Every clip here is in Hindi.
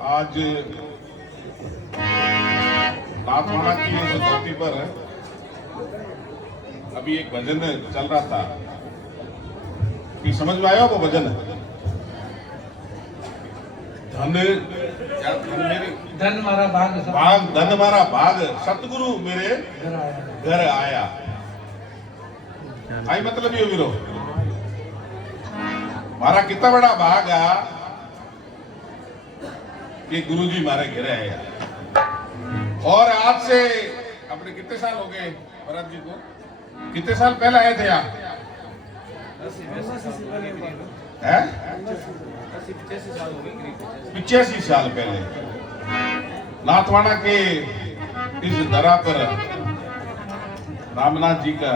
आज नाथवाड़ा की जो धरती पर अभी एक भजन चल रहा था कि समझ में आया वो भजन? धन क्या धन मेरे धन मारा भाग धन मारा भाग सतगुरु मेरे घर आया। आई मतलब ये वीरो मारा कितना बड़ा भाग आ कि गुरुजी मारे घरे आया। और आज से अपने कितने साल हो गए भरत जी को? कितने साल पहले आए थे यहाँ? 85 साल पहले नाथवाड़ा के इस धरा पर रामनाथ जी का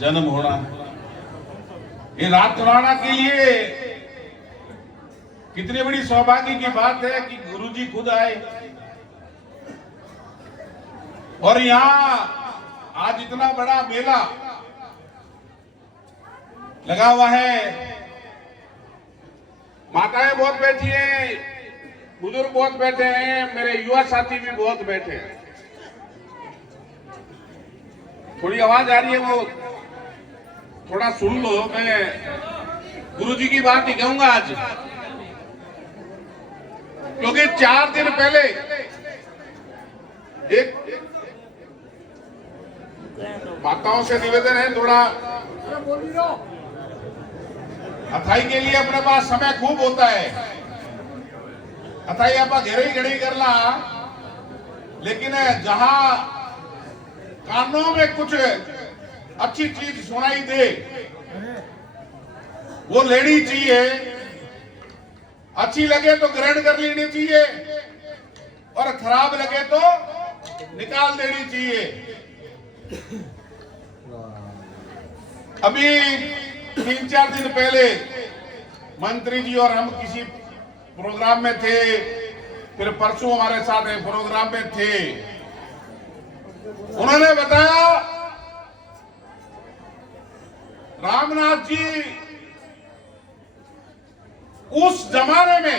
जन्म होना, ये नाथवाड़ा के लिए कितनी बड़ी सौभाग्य की बात है कि गुरुजी खुद आए। और यहाँ आज इतना बड़ा मेला लगा हुआ है, माताएं बहुत बैठी हैं, बुजुर्ग बहुत बैठे हैं, मेरे युवा साथी भी बहुत बैठे हैं। थोड़ी आवाज आ रही है, वो थोड़ा सुन लो। मैं गुरुजी की बात ही कहूंगा आज, क्योंकि 4 दिन पहले एक माताओं से निवेदन है, थोड़ा अथाई के लिए अपने पास समय खूब होता है, अथाई आप घेरे ही घड़ी कर ला, लेकिन जहां कानों में कुछ अच्छी चीज सुनाई दे वो लेनी चाहिए, अच्छी लगे तो ग्रहण कर लेनी चाहिए और खराब लगे तो निकाल देनी चाहिए। अभी 3-4 दिन पहले मंत्री जी और हम किसी प्रोग्राम में थे, फिर परसों हमारे साथ प्रोग्राम में थे। उन्होंने बताया रामनाथ जी उस जमाने में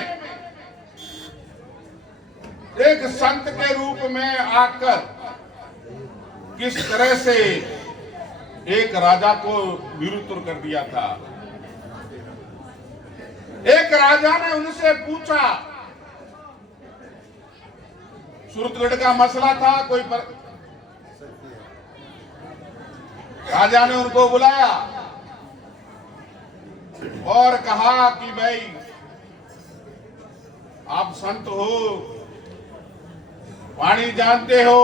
एक संत के रूप में आकर किस तरह से एक राजा को विरुद्ध कर दिया था। एक राजा ने उनसे पूछा, सूरतगढ़ का मसला था, राजा ने उनको बुलाया और कहा कि भाई आप संत हो, वाणी जानते हो,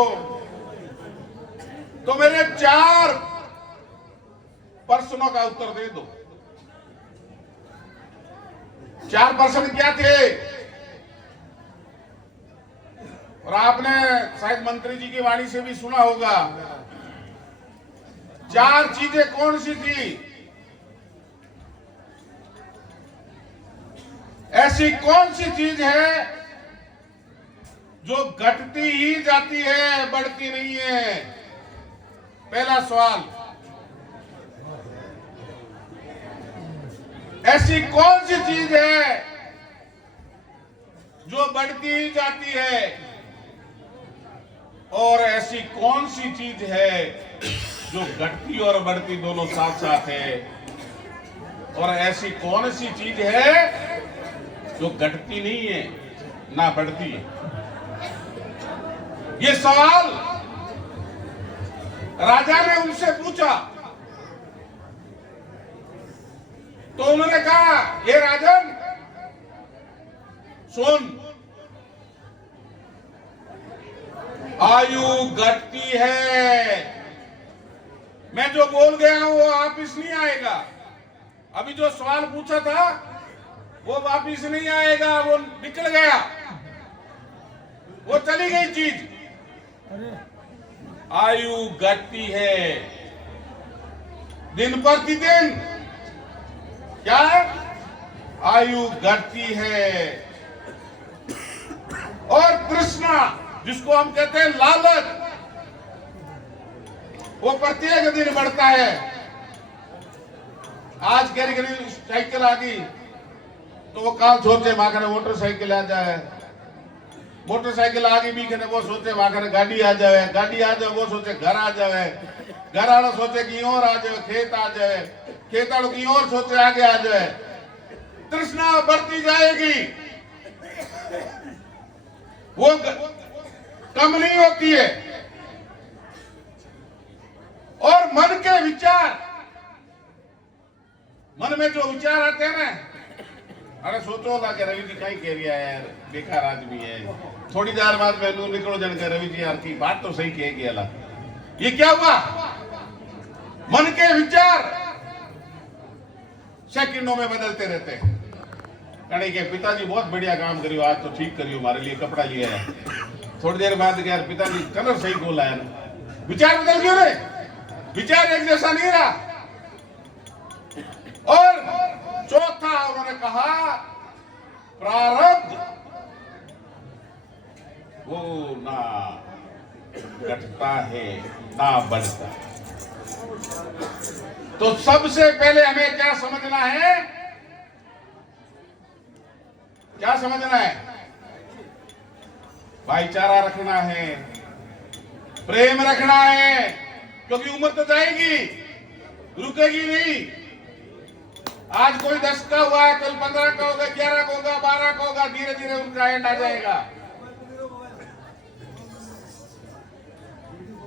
तो मेरे 4 प्रश्नों का उत्तर दे दो। 4 प्रश्न क्या थे? और आपने शायद मंत्री जी की वाणी से भी सुना होगा। 4 चीजें कौन सी थी? ऐसी कौन सी चीज है जो घटती ही जाती है, बढ़ती नहीं है? पहला सवाल। ऐसी कौन सी चीज है जो बढ़ती ही जाती है? और ऐसी कौन सी चीज है जो घटती और बढ़ती दोनों साथ साथ है? और ऐसी कौन सी चीज है जो घटती नहीं है ना बढ़ती है? ये सवाल राजा ने उनसे पूछा, तो उन्होंने कहा, ये राजन सुन, आयु घटती है, मैं जो बोल गया हूं वो वापिस नहीं आएगा। अभी जो सवाल पूछा था वो वापिस नहीं आएगा, वो निकल गया, वो चली गई चीज। आयु घटती है दिन प्रतिदिन, क्या है? आयु घटती है। और तृष्णा, जिसको हम कहते हैं लालच, वो प्रत्येक दिन बढ़ता है। आज गरी साइकिल आ गई तो वो काल सोचे माखने मोटरसाइकिल आ जाए, मोटरसाइकिल आगे भी कने वो सोचे माखने गाड़ी आ जाए, गाड़ी आ जाए वो सोचे घर आ जाए, घर वाला सोचे कि और आ जाए, खेत आ जाए, खेत वालों की और सोचे आगे आ जाए। तृष्णा बढ़ती जाएगी, वो कम नहीं होती है। और मन के विचार, मन में जो विचार आते हैं ना, अरे सोचो ला के रवि जी कहीं कह रहा है यार, बेकार आदमी है, थोड़ी देर बाद में निकलो जन के रवि जी यार की बात तो सही कह गया ला। ये क्या हुआ? मन के विचार सेकंडों में बदलते रहते हैं। कहने के पिताजी बहुत बढ़िया काम करियो, आज तो ठीक करियो, हमारे लिए कपड़ा लिया है। थोड़ी देर बाद यार पिताजी कलर सही बोला है, विचार बदल क्यों रे? विचार एक जैसा नहीं रहा। और चौथा उन्होंने कहा प्रारब्ध वो ना घटता है ना बढ़ता। तो सबसे पहले हमें क्या समझना है? क्या समझना है? भाईचारा रखना है, प्रेम रखना है, क्योंकि उम्र तो जाएगी, रुकेगी नहीं। आज कोई 10 का हुआ है, कल 15 का होगा, 11 का होगा, 12 का होगा, धीरे धीरे उनका एंड आ जाएगा।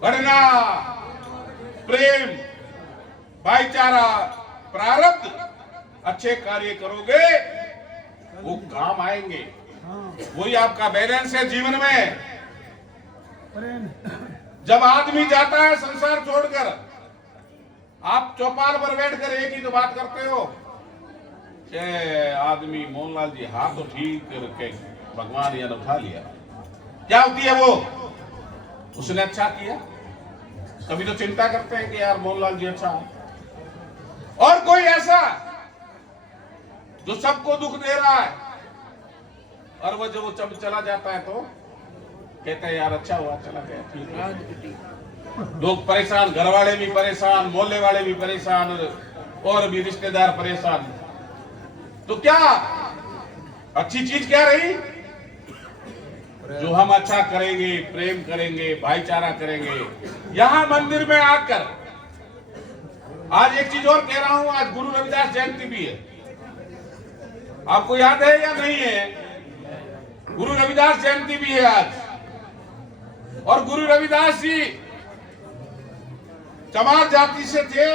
बढ़ना, प्रेम, भाईचारा, प्रारब्ध, अच्छे कार्य करोगे वो काम आएंगे। वही आपका बैलेंस है जीवन में। जब आदमी जाता है संसार छोड़कर, आप चौपाल पर बैठकर एक ही तो बात करते हो कि आदमी मोहनलाल जी हाथ तो ठीक करके भगवान या उठा लिया। क्या होती है वो? उसने अच्छा किया। कभी तो चिंता करते हैं कि यार मोहनलाल जी अच्छा है। और कोई ऐसा जो सबको दुख दे रहा है, और वो जब वो चला जाता है तो कहते हैं यार अच्छा हुआ चला गया, ठीक है। लोग परेशान, घर वाले भी परेशान, मोहल्ले वाले भी परेशान, और भी रिश्तेदार परेशान। तो क्या अच्छी चीज क्या रही? जो हम अच्छा करेंगे, प्रेम करेंगे, भाईचारा करेंगे। यहां मंदिर में आकर आज एक चीज और कह रहा हूं, आज गुरु रविदास जयंती भी है। आपको याद है या नहीं है? गुरु रविदास जयंती भी है आज। और गुरु रविदास जी चमार जाति से थे,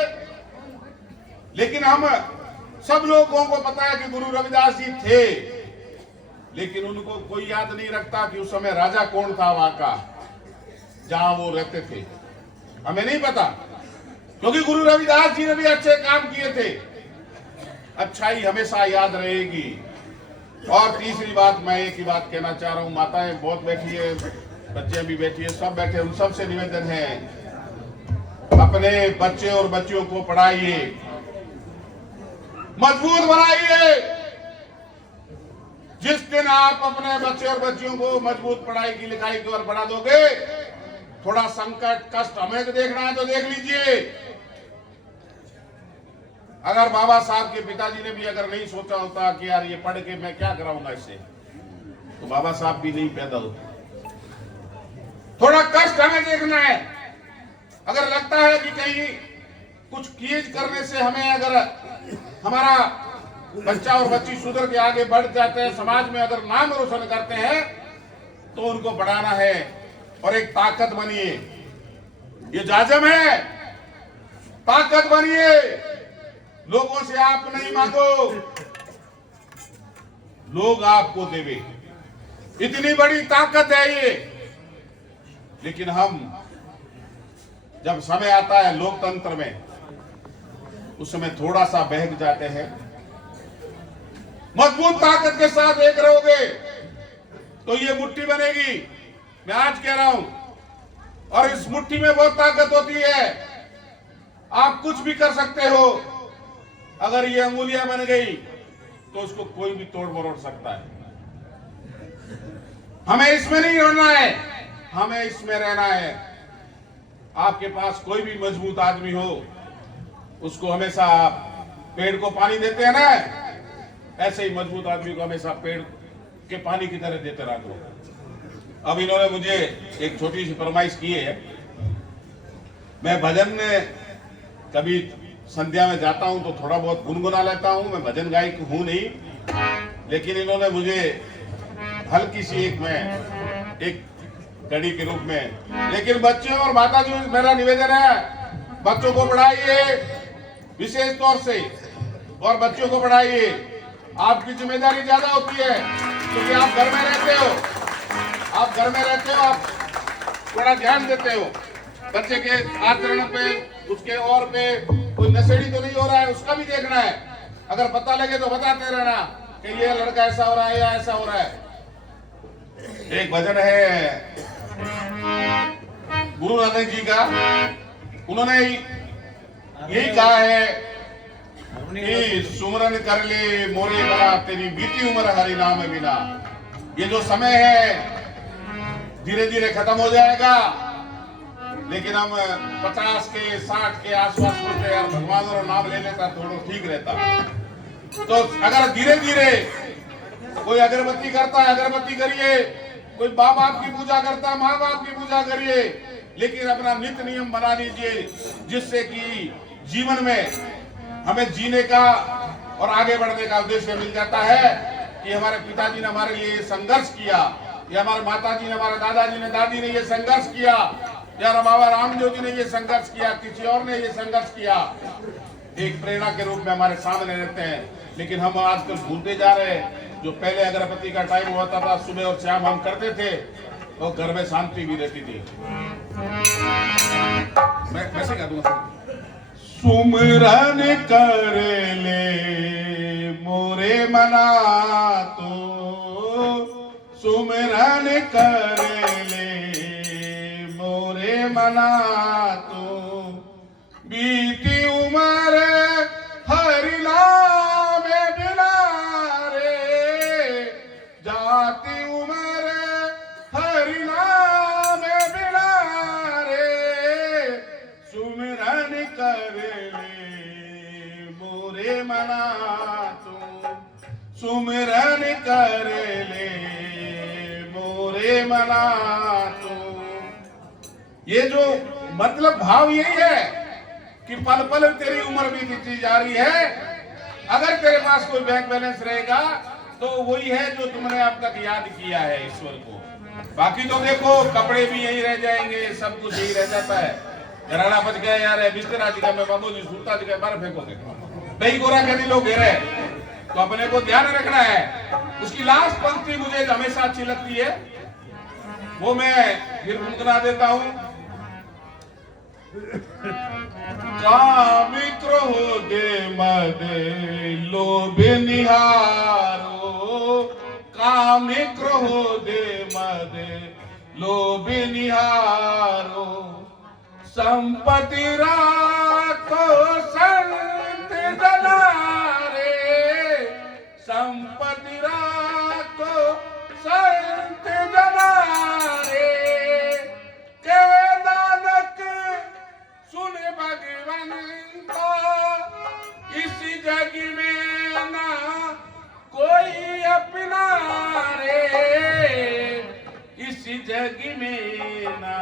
लेकिन हम सब लोगों को पता है कि गुरु रविदास जी थे, लेकिन उनको कोई याद नहीं रखता कि उस समय राजा कौन था वहां का, जहां वो रहते थे। हमें नहीं पता, क्योंकि गुरु रविदास जी ने भी अच्छे काम किए थे। अच्छाई हमेशा याद रहेगी। और तीसरी बात, मैं एक ही बात कहना चाह रहा हूं, माताएं बहुत बैठी है, बच्चे भी बैठी है, सब बैठे, उन सबसे निवेदन है अपने बच्चे और बच्चियों को पढ़ाइए, मजबूत बनाइए। जिस दिन आप अपने बच्चे और बच्चियों को मजबूत पढ़ाई की लिखाई की ओर बढ़ा दोगे, थोड़ा संकट कष्ट हमें तो देखना है तो देख लीजिए। अगर बाबा साहब के पिताजी ने भी अगर नहीं सोचा होता कि यार ये पढ़ के मैं क्या कराऊंगा इससे, तो बाबा साहब भी नहीं पैदा होते। थोड़ा कष्ट हमें देखना है। अगर लगता है कि कहीं कुछ चीज करने से हमें, अगर हमारा बच्चा और बच्ची सुधर के आगे बढ़ जाते हैं, समाज में अगर नाम रोशन करते हैं, तो उनको बढ़ाना है और एक ताकत बनिए। ये जाजम है, ताकत बनिए। लोगों से आप नहीं मांगो, लोग आपको देवे। इतनी बड़ी ताकत है ये। लेकिन हम जब समय आता है लोकतंत्र में, उस समय थोड़ा सा बहक जाते हैं। मजबूत ताकत के साथ एक रहोगे तो ये मुट्ठी बनेगी। मैं आज कह रहा हूं, और इस मुट्ठी में बहुत ताकत होती है। आप कुछ भी कर सकते हो। अगर ये अंगुलियां बन गई तो उसको कोई भी तोड़ मरोड़ सकता है। हमें इसमें नहीं रहना है, हमें इसमें रहना है। आपके पास कोई भी मजबूत आदमी हो, उसको हमेशा आप पेड़ को पानी देते हैं ना, ऐसे ही मजबूत आदमी को हमेशा पेड़ के पानी की तरह देते रहा करो। अब इन्होंने मुझे एक छोटी सी फरमाइश की है। मैं भजन में कभी संध्या में जाता हूं तो थोड़ा बहुत गुनगुना लेता हूं। मैं भजन गायक हूं नहीं, लेकिन इन्होंने मुझे हल्की सी एक कड़ी के रूप में। लेकिन बच्चों और माता जी, मेरा निवेदन है, बच्चों को पढ़ाइए विशेष तौर से, और बच्चों को पढ़ाइए। आपकी जिम्मेदारी ज्यादा होती है क्योंकि आप घर में रहते हो, आप थोड़ा ध्यान देते हो बच्चे के आचरण पे, उसके और पे कोई नशेड़ी तो नहीं हो रहा है, उसका भी देखना है। अगर पता लगे तो बताते रहना कि ये लड़का ऐसा हो रहा है या ऐसा हो रहा है। एक भजन है गुरु नानक जी का, उन्होंने यही कहा है कि सुमरन कर ले मोरे बना, तेरी बीती उम्र हरि नाम बिना। ये जो समय है धीरे धीरे खत्म हो जाएगा, लेकिन हम 50 के 60 के आसपास होते यार, भगवान और नाम ले लेता थोड़ा ठीक रहता। तो अगर धीरे धीरे कोई अगरबत्ती करता है, अगरबत्ती करिए। कोई माँ बाप की पूजा करता है, माँ बाप की पूजा करिए। लेकिन अपना नित्य नियम बना लीजिए, जिससे कि जीवन में हमें जीने का और आगे बढ़ने का उद्देश्य मिल जाता है। कि हमारे पिताजी ने हमारे लिए संघर्ष किया, या हमारे माताजी ने, हमारे दादाजी ने, दादी ने ये संघर्ष किया, या बाबा रामदेव जी ने ये संघर्ष किया, किसी और ने ये संघर्ष किया। एक प्रेरणा के रूप में हमारे सामने रहते हैं। लेकिन हम आजकल भूलते जा रहे हैं। जो पहले अगरबत्ती का टाइम होता था, सुबह और शाम हम करते थे, तो घर में शांति भी रहती थी। मैं कैसे कह दूंगा? सुमरन कर ले मोरे मना तो, सुमरन कर ले मोरे मना तो, बीती उम्र हरि नाम बिना रे, जाती उम्र हरि नाम बिना रे, सुमिरन कर ले मोरे मना तो, सुमिरन कर ले मोरे मना तो। ये जो मतलब भाव यही है कि पल पल तेरी उम्र बीतती जा रही है। अगर तेरे पास कोई बैंक बैलेंस रहेगा तो वही है जो तुमने अब तक याद किया है ईश्वर को। बाकी तो देखो कपड़े भी यही रह जाएंगे, सब कुछ यही रह जाता है। घराना बच गया यार, बिस्तरा जी का मैं बाबू जी सूता जी का बाहर फेंकोगे, दही गोरा कभी लोग घेरे, तो अपने को ध्यान रखना है। उसकी लास्ट पंक्ति मुझे हमेशा अच्छी लगती है, वो मैं फिर गुनगुना देता हूँ। काम क्रोध मद लोभ निहारो, काम क्रोध मद लोभ निहारो, संपत्ति राखो संत जना रे, संपत्ति राखो संत जना रे, के नानक सुन भगवंता, इस जग में ना कोई अपना रे, इस जग में ना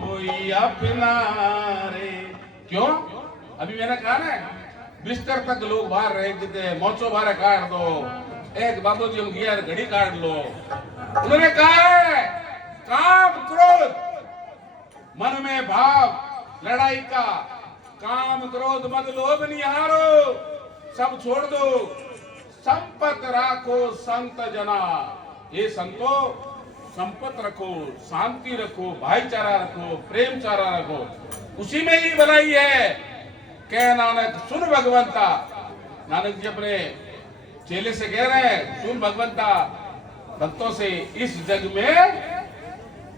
कोई अपना रे। क्यों? अभी मैंने कहा ना, बिस्तर तक लोग बाहर रह थे, मोचो बाहर काट दो, एक बाबू जी हम गया घड़ी काट लो। उन्होंने कहा है काम क्रोध मन में भाव लड़ाई का, काम क्रोध मद लोभ निहारो, सब छोड़ दो, संपत राखो संत जना। ये संतो संपत रखो, शांति रखो, भाईचारा रखो, प्रेमचारा रखो, उसी में ही भलाई है। कह नानक सुन भगवंता, नानक जी अपने चेले से कह रहे हैं सुन भगवंता, भक्तों से, इस जग में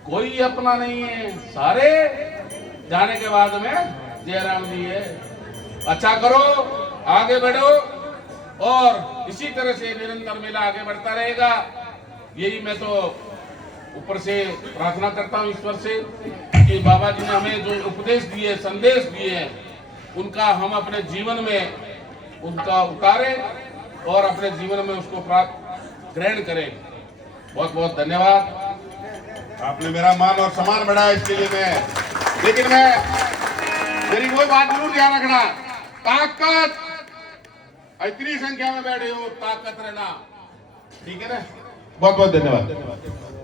कोई अपना नहीं है, सारे जाने के बाद में जयराम जी है। अच्छा करो, आगे बढ़ो, और इसी तरह से निरंतर मेला आगे बढ़ता रहेगा। यही मैं तो ऊपर से प्रार्थना करता हूँ ईश्वर से कि बाबा जी ने हमें जो उपदेश दिए, संदेश दिए, उनका हम अपने जीवन में उनका उतारे, और अपने जीवन में उसको प्राप्त ग्रहण करें। बहुत बहुत धन्यवाद। आपने मेरा मान और सम्मान बढ़ाया, इसके लिए मैं, लेकिन मेरी कोई बात जरूर ध्यान रखना, ताकत, इतनी संख्या में बैठे हो, ताकत रहना, ठीक है ना। बहुत बहुत धन्यवाद।